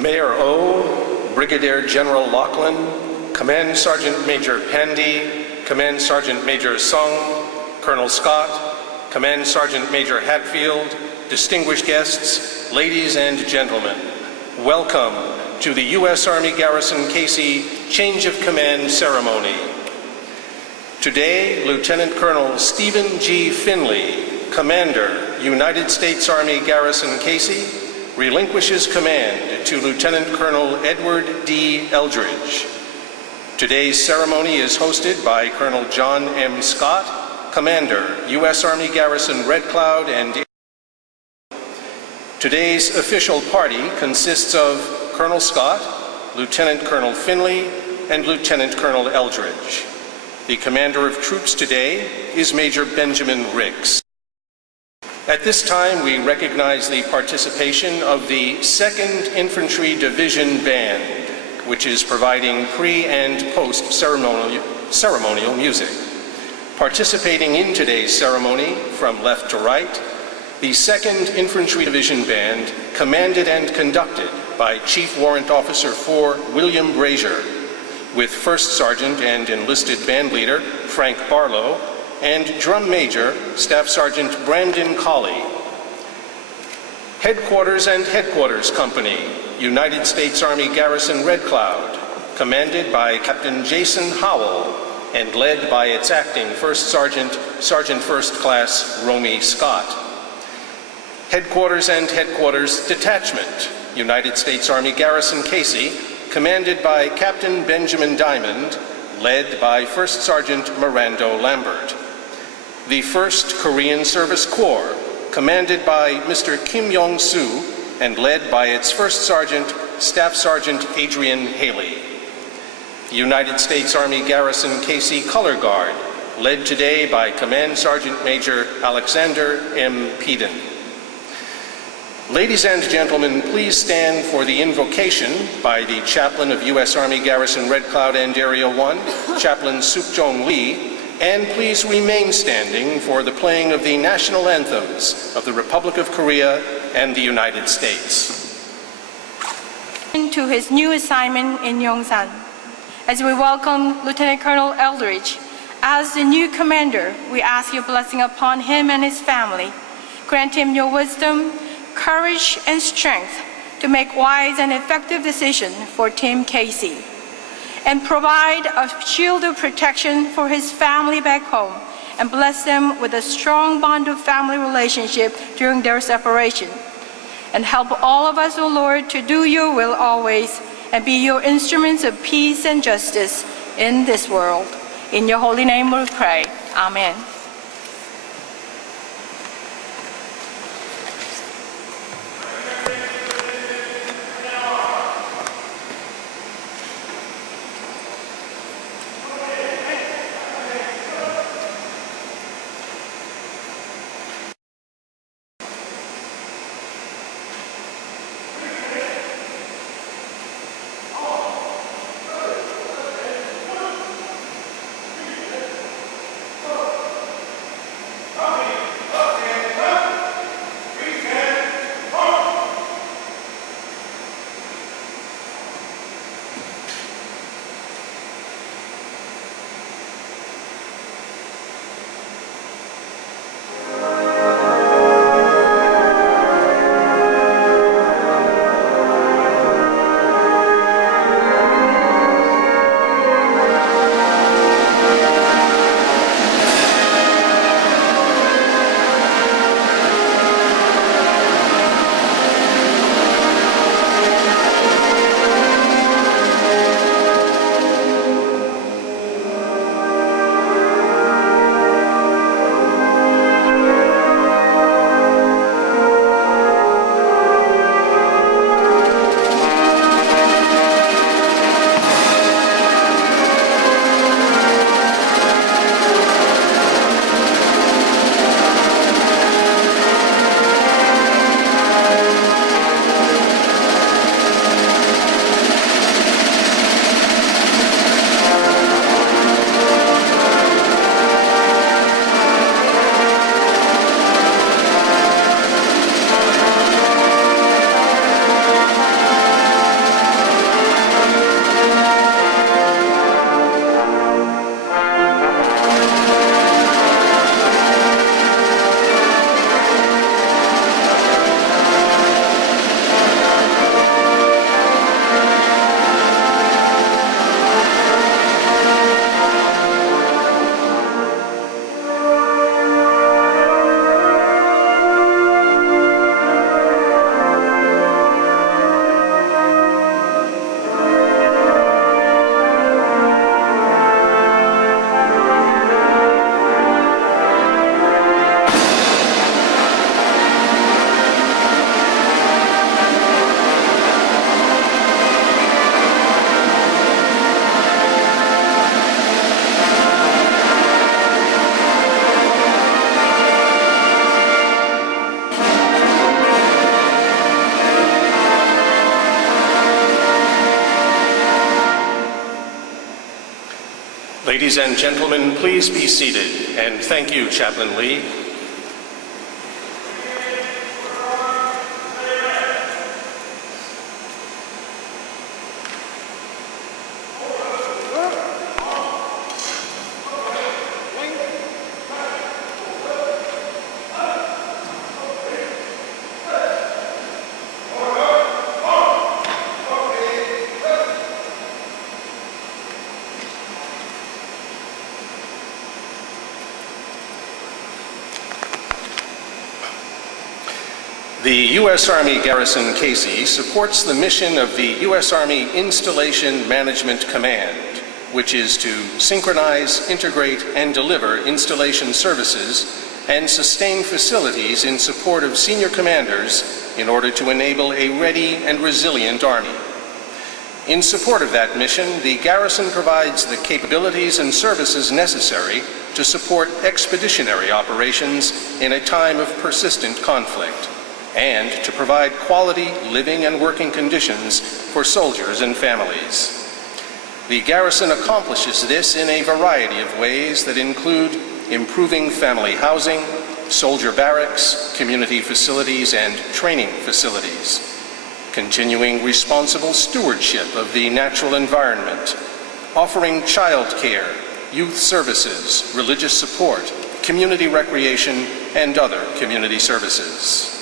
Mayor O, Brigadier General Lachlan, Command Sergeant Major Pandy, Command Sergeant Major Sung, Colonel Scott, Command Sergeant Major Hatfield, distinguished guests, ladies and gentlemen, welcome to the U.S. Army Garrison Casey Change of Command Ceremony. Today, Lieutenant Colonel Stephen G. Finley, Commander, United States Army Garrison Casey, relinquishes command to Lieutenant Colonel Edward D. Eldridge. Today's ceremony is hosted by Colonel John M. Scott, Commander, U.S. Army Garrison Red Cloud and Airborne. Today's official party consists of Colonel Scott, Lieutenant Colonel Finley, and Lieutenant Colonel Eldridge. The commander of troops today is Major Benjamin Ricks. At this time, we recognize the participation of the 2nd Infantry Division Band, which is providing pre- and post-ceremonial music. Participating in today's ceremony, from left to right, the 2nd Infantry Division Band, commanded and conducted by Chief Warrant Officer 4 William Brazier, with 1st Sergeant and enlisted band leader Frank Barlow, and Drum Major Staff Sergeant Brandon Colley. Headquarters and Headquarters Company, United States Army Garrison Red Cloud, commanded by Captain Jason Howell and led by its acting 1st Sergeant, Sergeant 1st Class Romy Scott. Headquarters and Headquarters Detachment, United States Army Garrison Casey, commanded by Captain Benjamin Diamond, led by 1st Sergeant Mirando Lambert. The 1st Korean Service Corps, commanded by Mr. Kim Seong-su and led by its 1st Sergeant, Staff Sergeant Adrian Haley. The United States Army Garrison Casey Color Guard, led today by Command Sergeant Major Alexander M. Peden. Ladies and gentlemen, please stand for the invocation by the Chaplain of U.S. Army Garrison Red Cloud and Area 1, Chaplain Suk-jong Lee, and please remain standing for the playing of the national anthems of the Republic of Korea and the United States. To his new assignment in Yongsan, as we welcome Lieutenant Colonel Eldridge as the new commander, we ask your blessing upon him and his family. Grant him your wisdom, courage, and strength to make wise and effective decisions for Team Casey, and provide a shield of protection for his family back home, and bless them with a strong bond of family relationship during their separation. And help all of us, O Lord, to do your will always, and be your instruments of peace and justice in this world. In your holy name we pray. Amen. Ladies and gentlemen, please be seated, and thank you, Chaplain Lee. The U.S. Army Garrison Casey supports the mission of the U.S. Army Installation Management Command, which is to synchronize, integrate, and deliver installation services and sustain facilities in support of senior commanders in order to enable a ready and resilient Army. In support of that mission, the Garrison provides the capabilities and services necessary to support expeditionary operations in a time of persistent conflict, and to provide quality living and working conditions for soldiers and families. The Garrison accomplishes this in a variety of ways that include improving family housing, soldier barracks, community facilities, and training facilities, continuing responsible stewardship of the natural environment, offering child care, youth services, religious support, community recreation, and other community services.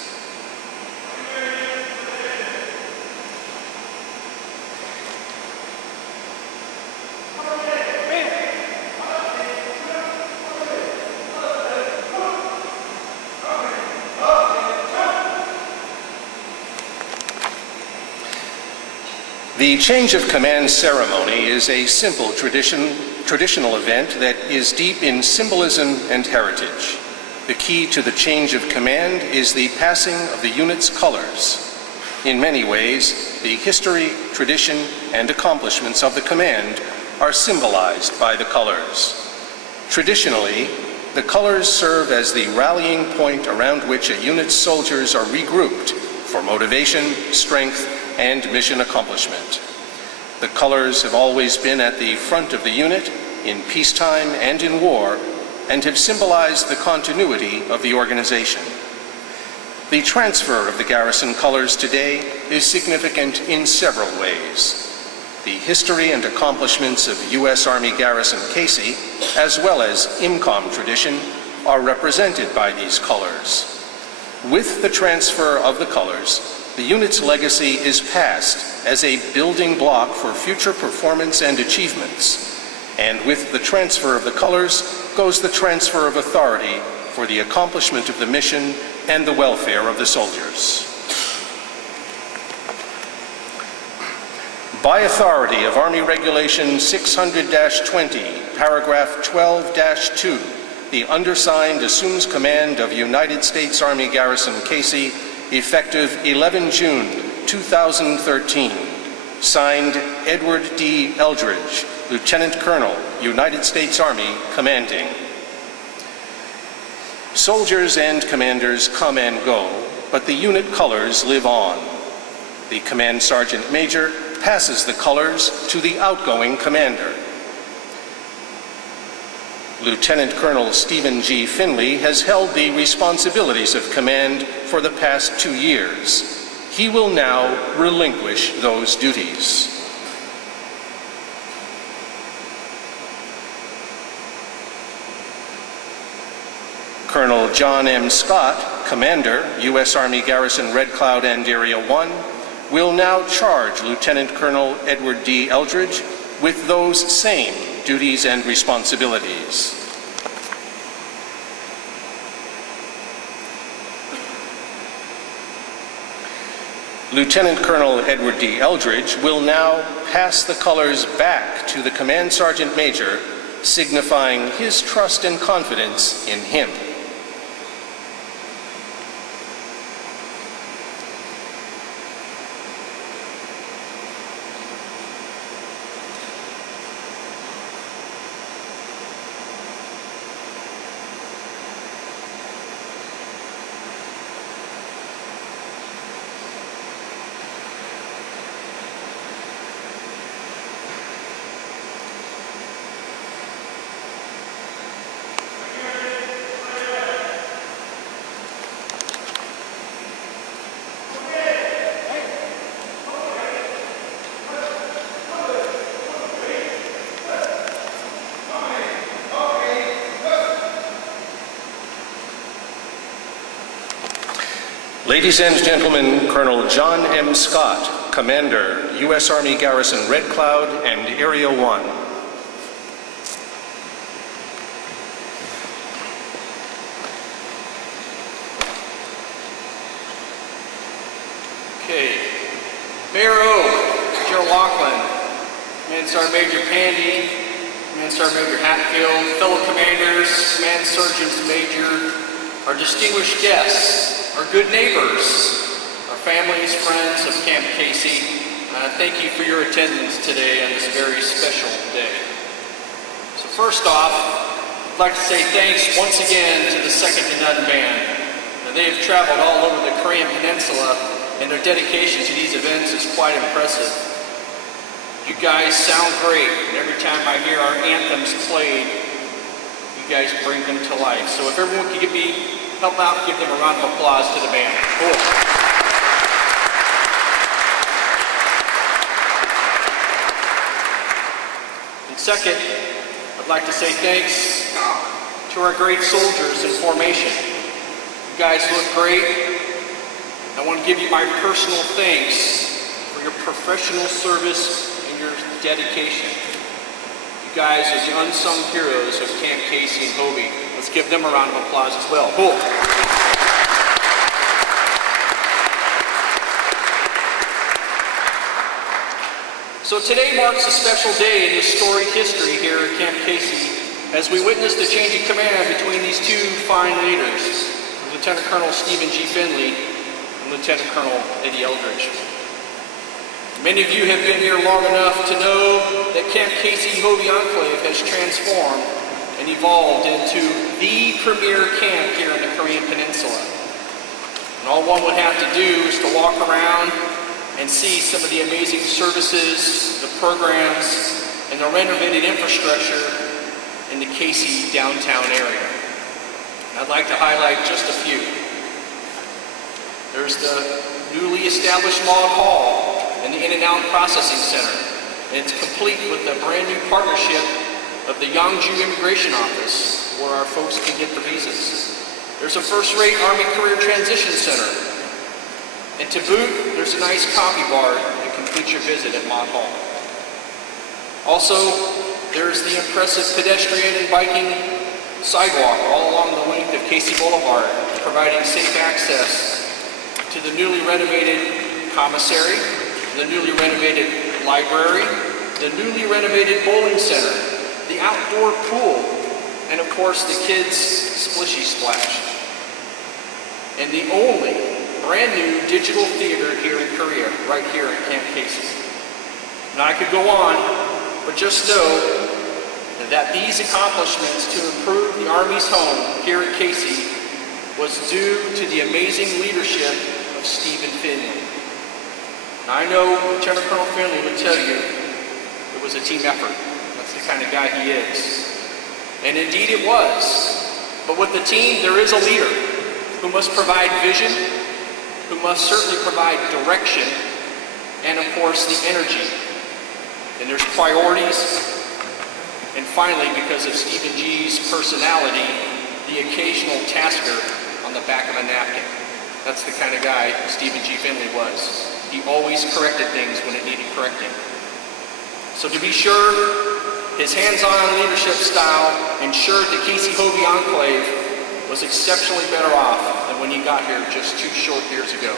The change of command ceremony is a simple traditional event that is deep in symbolism and heritage. The key to the change of command is the passing of the unit's colors. In many ways, the history, tradition, and accomplishments of the command are symbolized by the colors. Traditionally, the colors serve as the rallying point around which a unit's soldiers are regrouped for motivation, strength, and mission accomplishment. The colors have always been at the front of the unit in peacetime and in war, and have symbolized the continuity of the organization. The transfer of the Garrison colors today is significant in several ways. The history and accomplishments of U.S. Army Garrison Casey, as well as IMCOM tradition, are represented by these colors. With the transfer of the colors, the unit's legacy is passed as a building block for future performance and achievements. And with the transfer of the colors goes the transfer of authority for the accomplishment of the mission and the welfare of the soldiers. By authority of Army Regulation 600-20, paragraph 12-2, the undersigned assumes command of United States Army Garrison Casey effective 11 June 2013. Signed, Edward D. Eldridge, Lieutenant Colonel, United States Army, commanding. Soldiers and commanders come and go, but the unit colors live on. The Command Sergeant Major passes the colors to the outgoing commander. Lieutenant Colonel Stephen G. Finley has held the responsibilities of command for the past 2 years. He will now relinquish those duties. Colonel John M. Scott, Commander, U.S. Army Garrison Red Cloud and Area 1, will now charge Lieutenant Colonel Edward D. Eldridge with those same duties and responsibilities. Lieutenant Colonel Edward D. Eldridge will now pass the colors back to the Command Sergeant Major, signifying his trust and confidence in him. Ladies and gentlemen, Colonel John M. Scott, Commander, U.S. Army Garrison Red Cloud and Area 1. Okay. Mayor O, Joe Laughlin, Command Sergeant Major Pandy, Command Sergeant Major Hatfield, fellow commanders, Command Sergeants Major, our distinguished guests, our good neighbors, our families, friends of Camp Casey, thank you for your attendance today on this very special day. So first off, I'd like to say thanks once again to the Second to None Band. Now, they have traveled all over the Korean Peninsula, and their dedication to these events is quite impressive. You guys sound great, and every time I hear our anthems played, you guys bring them to life. So if everyone could help out, give them a round of applause to the band. Cool. And second, I'd like to say thanks to our great soldiers in formation. You guys look great. I want to give you my personal thanks for your professional service and your dedication. You guys are the unsung heroes of Camp Casey and Hobie. Let's give them a round of applause as well. Cool. So today marks a special day in the storied history here at Camp Casey as we witness the change of command between these two fine leaders, Lieutenant Colonel Stephen G. Finley and Lieutenant Colonel Eldridge. Many of you have been here long enough to know that Camp Casey Hobie Enclave has transformed and evolved into the premier camp here in the Korean Peninsula. And all one would have to do is to walk around and see some of the amazing services, the programs, and the renovated infrastructure in the Casey downtown area. I'd like to highlight just a few. There's the newly established Maud Hall and the In-N-Out Processing Center. And it's complete with a brand new partnership of the Seong-su Immigration Office where our folks can get the visas. There's a first-rate Army Career Transition Center. And to boot, there's a nice coffee bar that completes your visit at Maud Hall. Also, there's the impressive pedestrian and biking sidewalk all along the length of Casey Boulevard, providing safe access to the newly renovated commissary, the newly renovated library, the newly renovated bowling center, the outdoor pool, and of course the kids' splishy splash. And the only brand new digital theater here in Korea, right here at Camp Casey. Now I could go on, but just know that these accomplishments to improve the Army's home here at Casey was due to the amazing leadership of Stephen Finley. Now, I know Lieutenant Colonel Finley would tell you it was a team effort. That's the kind of guy he is. And indeed it was. But with the team, there is a leader who must provide vision, who must certainly provide direction, and of course the energy. And there's priorities. And finally, because of Stephen G's personality, the occasional tasker on the back of a napkin. That's the kind of guy Stephen G. Finley was. He always corrected things when it needed correcting. So to be sure, his hands-on leadership style ensured the Casey Hobie Enclave was exceptionally better off than when he got here just 2 short years ago.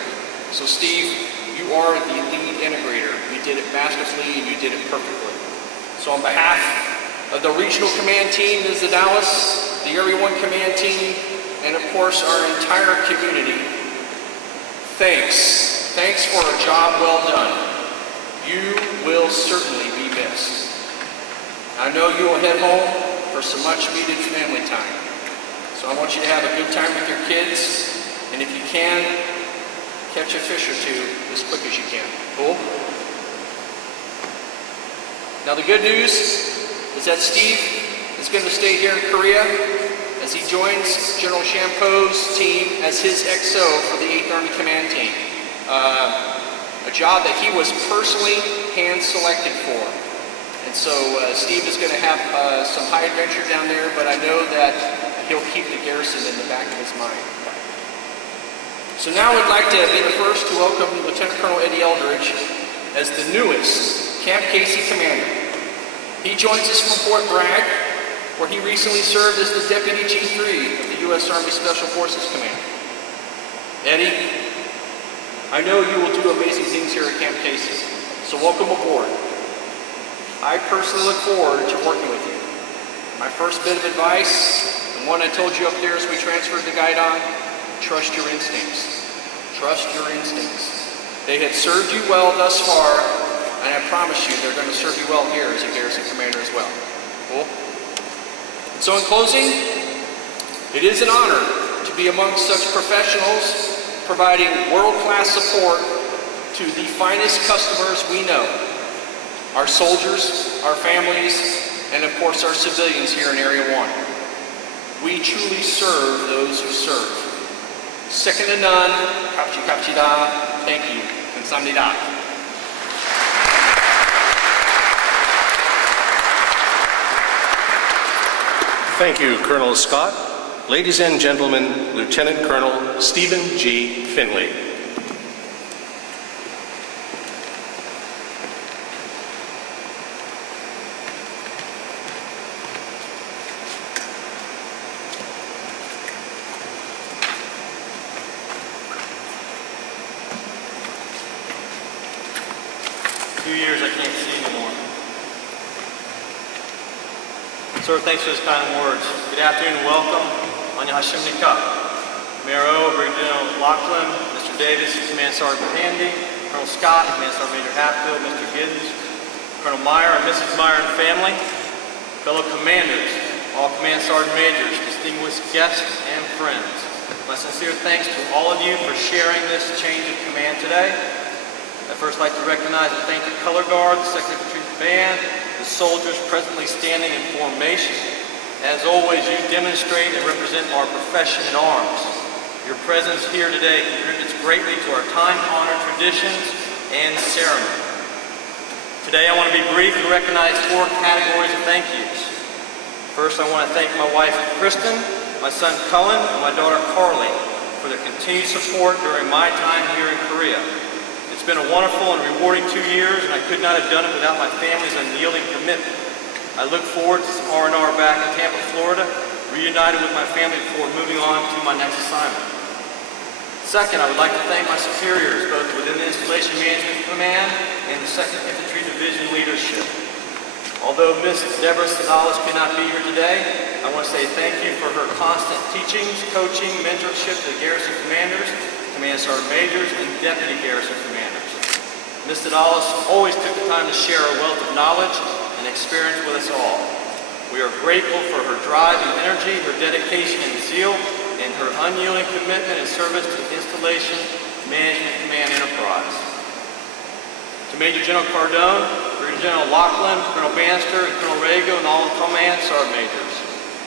So Steve, you are the lead integrator. You did it masterfully and you did it perfectly. So on behalf of the Regional Command Team, Ms. Dallas, the Area 1 Command Team, and of course our entire community, thanks. Thanks for a job well done. You will certainly be missed. I know you will head home for some much needed family time. So I want you to have a good time with your kids, and if you can, catch a fish or two as quick as you can. Cool? Now the good news is that Steve is going to stay here in Korea as he joins General Champeau's team as his XO for the 8th Army Command Team. A job that he was personally hand-selected for. And so Steve is going to have some high adventure down there, but I know that he'll keep the garrison in the back of his mind. So now we'd like to be the first to welcome Lieutenant Colonel Eddie Eldridge as the newest Camp Casey commander. He joins us from Fort Bragg, where he recently served as the Deputy G3 of the U.S. Army Special Forces Command. Eddie, I know you will do amazing things here at Camp Casey, so welcome aboard. I personally look forward to working with you. My first bit of advice, and one I told you up there as we transferred to Guidon, trust your instincts. Trust your instincts. They have served you well thus far, and I promise you they're going to serve you well here as a garrison commander as well. Cool? And so in closing, it is an honor to be amongst such professionals providing world-class support to the finest customers we know. Our soldiers, our families, and of course our civilians here in Area 1. We truly serve those who serve. Second to none, kapchi-kapchi-da, thank you, kamsahamnida. Thank you, Colonel Scott. Ladies and gentlemen, Lieutenant Colonel Stephen G. Finley. Years I can't see anymore. Sir, thanks for those kind words. Good afternoon and welcome. Annyeonghaseyo. Mayor O, Brigadier General Lachlan, Mr. Davis, Command Sergeant Handy, Colonel Scott, Command Sergeant Major Hatfield, Mr. Giddens, Colonel Meyer and Mrs. Meyer and family, fellow commanders, all Command Sergeant Majors, distinguished guests and friends. My sincere thanks to all of you for sharing this change of command today. I'd first like to recognize and thank the Color Guard, the 2nd Infantry Band, the soldiers presently standing in formation. As always, you demonstrate and represent our profession in arms. Your presence here today contributes greatly to our time-honored traditions and ceremony. Today I want to be brief and recognize 4 categories of thank yous. First, I want to thank my wife, Kristen, my son, Cullen, and my daughter, Carly, for their continued support during my time here in Korea. It's been a wonderful and rewarding 2 years, and I could not have done it without my family's unyielding commitment. I look forward to some R&R back in Tampa, Florida, reunited with my family before moving on to my next assignment. Second, I would like to thank my superiors, both within the Installation Management Command and the 2nd Infantry Division leadership. Although Ms. Deborah Sedalis could not be here today, I want to say thank you for her constant teachings, coaching, mentorship to the garrison commanders, Command Sergeant Majors, and Deputy Garrison Commanders. Ms. Sedalis always took the time to share her wealth of knowledge and experience with us all. We are grateful for her drive and energy, her dedication and zeal, and her unyielding commitment and service to the Installation Management Command enterprise. To Major General Cardone, Brigadier General Lachlan, Colonel Bannister, and Colonel Rago, and all the Command Sergeant Majors.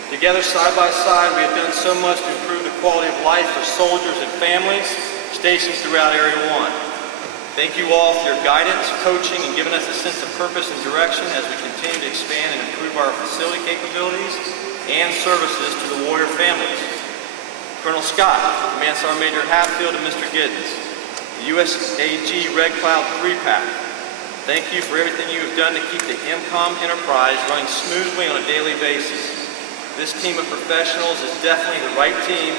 Together, side by side, we have done so much to improve the quality of life for soldiers and families stationed throughout Area 1. Thank you all for your guidance, coaching, and giving us a sense of purpose and direction as we continue to expand and improve our facility capabilities and services to the warrior families. Colonel Scott, Command Sergeant Major Hatfield, and Mr. Giddens, the USAG Red Cloud 3-Pack. Thank you for everything you have done to keep the MCOM enterprise running smoothly on a daily basis. This team of professionals is definitely the right team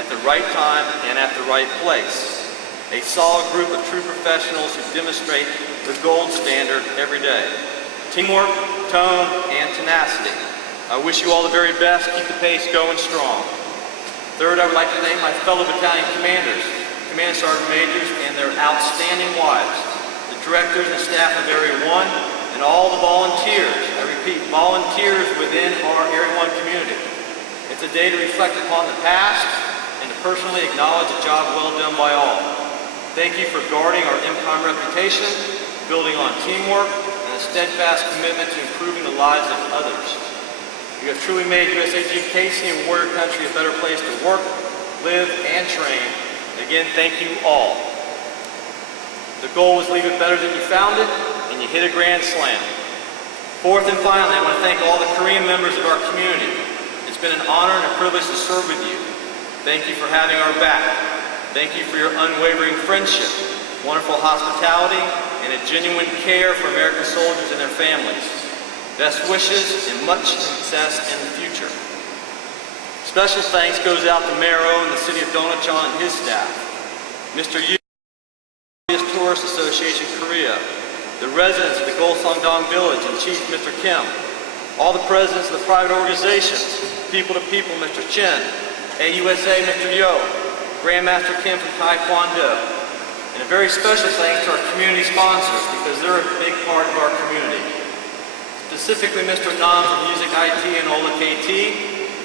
at the right time and at the right place. A solid group of true professionals who demonstrate the gold standard every day. Teamwork, tone, and tenacity. I wish you all the very best. Keep the pace going strong. Third, I would like to thank my fellow battalion commanders, Command Sergeant Majors, and their outstanding wives, the directors and staff of Area 1, and all the volunteers, I repeat, volunteers within our Area 1 community. It's a day to reflect upon the past and to personally acknowledge a job well done by all. Thank you for guarding our MCOM reputation, building on teamwork, and a steadfast commitment to improving the lives of others. You have truly made USAG Casey and Warrior Country a better place to work, live, and train. Again, thank you all. The goal was leave it better than you found it, and you hit a grand slam. Fourth and finally, I want to thank all the Korean members of our community. It's been an honor and a privilege to serve with you. Thank you for having our back. Thank you for your unwavering friendship, wonderful hospitality, and a genuine care for American soldiers and their families. Best wishes and much success in the future. Special thanks goes out to Mayor O and the City of Donachon and his staff, Mr. Yu, Tourist Association Korea, the residents of the Golsongdong Village and Chief Mr. Kim, all the presidents of the private organizations, People to People Mr. Chen, AUSA Mr. Yo, Grandmaster Kim from Taekwondo, and a very special thanks to our community sponsors because they're a big part of our community. Specifically Mr. Nam from Music IT and Ola KT,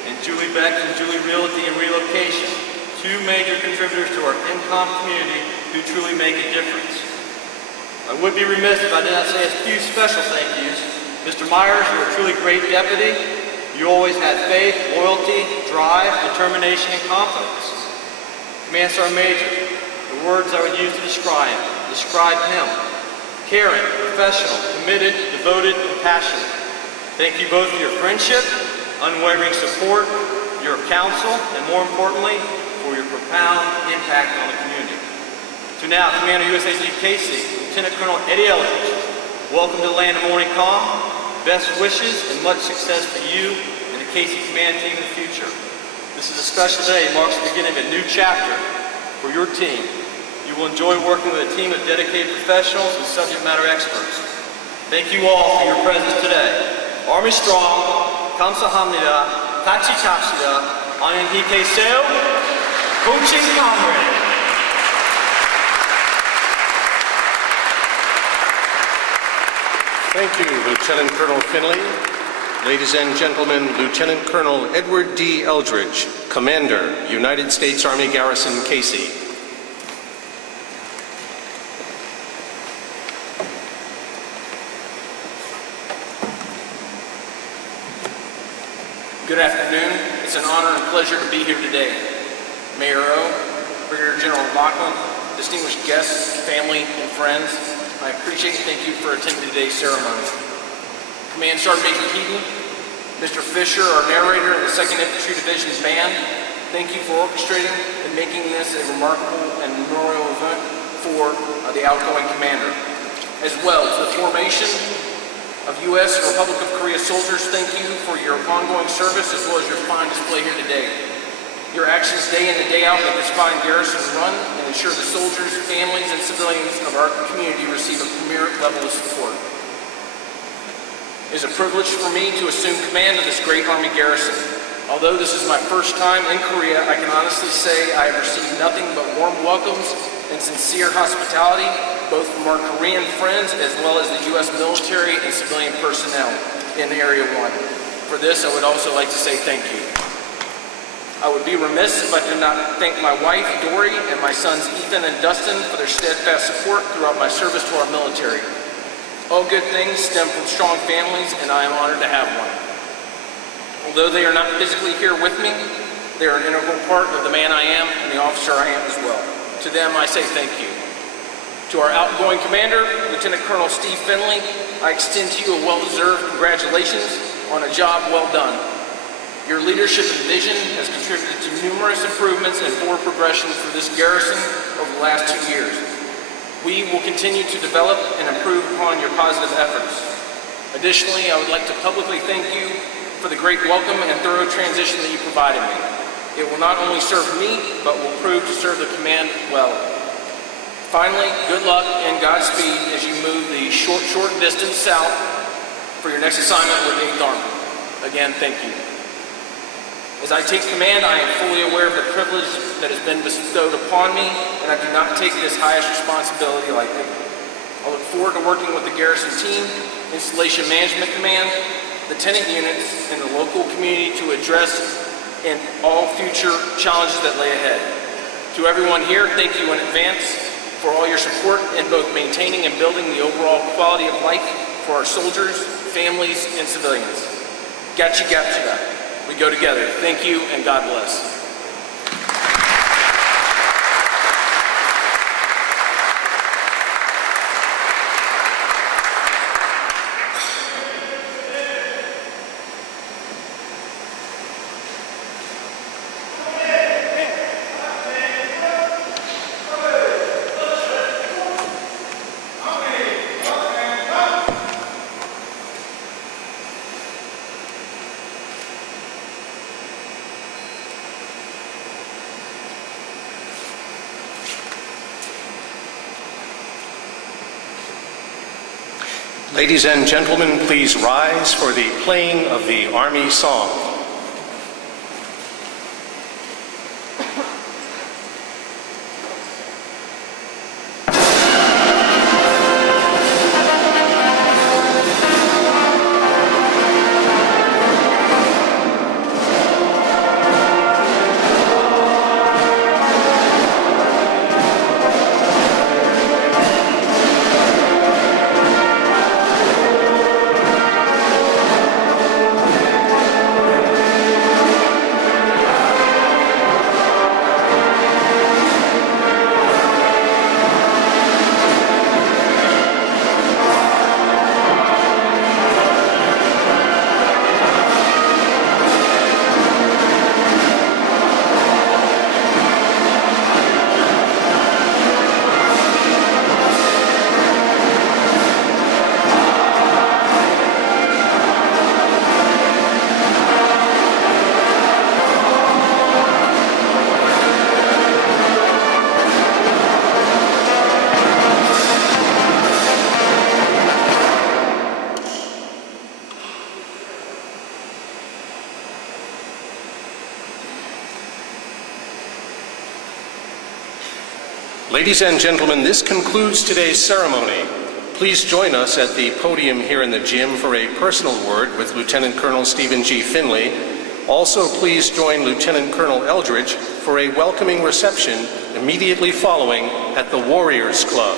and Julie Beck from Julie Realty and Relocation, two major contributors to our income community who truly make a difference. I would be remiss if I did not say a few special thank yous. Mr. Myers, you're a truly great deputy. You always had faith, loyalty, drive, determination, and confidence. Command Sergeant Major, the words I would use to describe him. Caring, professional, committed, devoted, and passionate. Thank you both for your friendship, unwavering support, your counsel, and more importantly, for your profound impact on the community. To now, Commander USAG Casey, Lieutenant Colonel Eddie Eldridge, welcome to the land of morning calm. Best wishes and much success for you and the Casey Command Team in the future. This is a special day. It marks the beginning of a new chapter for your team. You will enjoy working with a team of dedicated professionals and subject matter experts. Thank you all for your presence today. Army strong, 감사합니다, 같이 갑시다, 안녕히 계세요, coaching comrade. Thank you, Lieutenant Colonel Finley. Ladies and gentlemen, Lieutenant Colonel Edward D. Eldridge, Commander, United States Army Garrison Casey. Good afternoon. It's an honor and pleasure to be here today. Mayor O, Brigadier General Lachlan, distinguished guests, family, and friends, I appreciate and thank you for attending today's ceremony. Command Sergeant Major Keaton, Mr. Fisher, our narrator, and the 2nd Infantry Division's band, thank you for orchestrating and making this a remarkable and memorial event for the outgoing commander. As well, to the formation of U.S. and Republic of Korea soldiers, thank you for your ongoing service as well as your fine display here today. Your actions day in and day out make this fine garrison run and ensure the soldiers, families, and civilians of our community receive a premier level of support. It is a privilege for me to assume command of this great Army garrison. Although this is my first time in Korea, I can honestly say I have received nothing but warm welcomes and sincere hospitality, both from our Korean friends as well as the U.S. military and civilian personnel in Area 1. For this, I would also like to say thank you. I would be remiss if I did not thank my wife, Dory, and my sons, Ethan and Dustin, for their steadfast support throughout my service to our military. All good things stem from strong families, and I am honored to have one. Although they are not physically here with me, they are an integral part of the man I am and the officer I am as well. To them, I say thank you. To our outgoing commander, Lieutenant Colonel Steve Finley, I extend to you a well-deserved congratulations on a job well done. Your leadership and vision has contributed to numerous improvements and forward progression for this garrison over the last 2 years. We will continue to develop and improve upon your positive efforts. Additionally, I would like to publicly thank you for the great welcome and thorough transition that you provided me. It will not only serve me, but will prove to serve the command well. Finally, good luck and Godspeed as you move the short distance south for your next assignment with the 8th Army. Again, thank you. As I take command, I am fully aware of the privilege that has been bestowed upon me, and I do not take this highest responsibility lightly. I look forward to working with the garrison team, Installation Management Command, the tenant units, and the local community to address and all future challenges that lay ahead. To everyone here, thank you in advance for all your support in both maintaining and building the overall quality of life for our soldiers, families, and civilians. Gachi gachi. We go together. Thank you, and God bless. Ladies and gentlemen, please rise for the playing of the Army Song. Ladies and gentlemen, this concludes today's ceremony. Please join us at the podium here in the gym for a personal word with Lieutenant Colonel Stephen G. Finley. Also, please join Lieutenant Colonel Eldridge for a welcoming reception immediately following at the Warriors Club.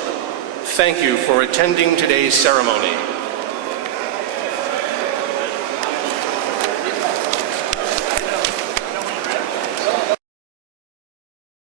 Thank you for attending today's ceremony.